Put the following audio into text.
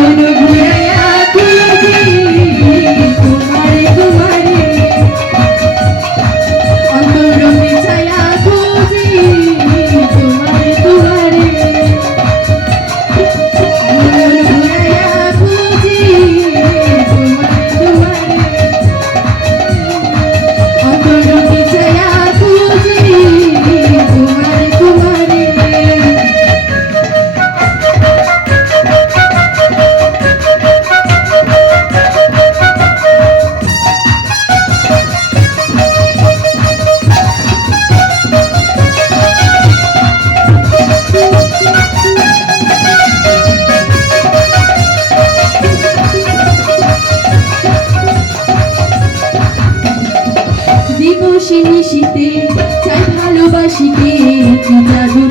Hallelujah. বসে মিশিতে চাই ভালোবাসিতে কি জাদু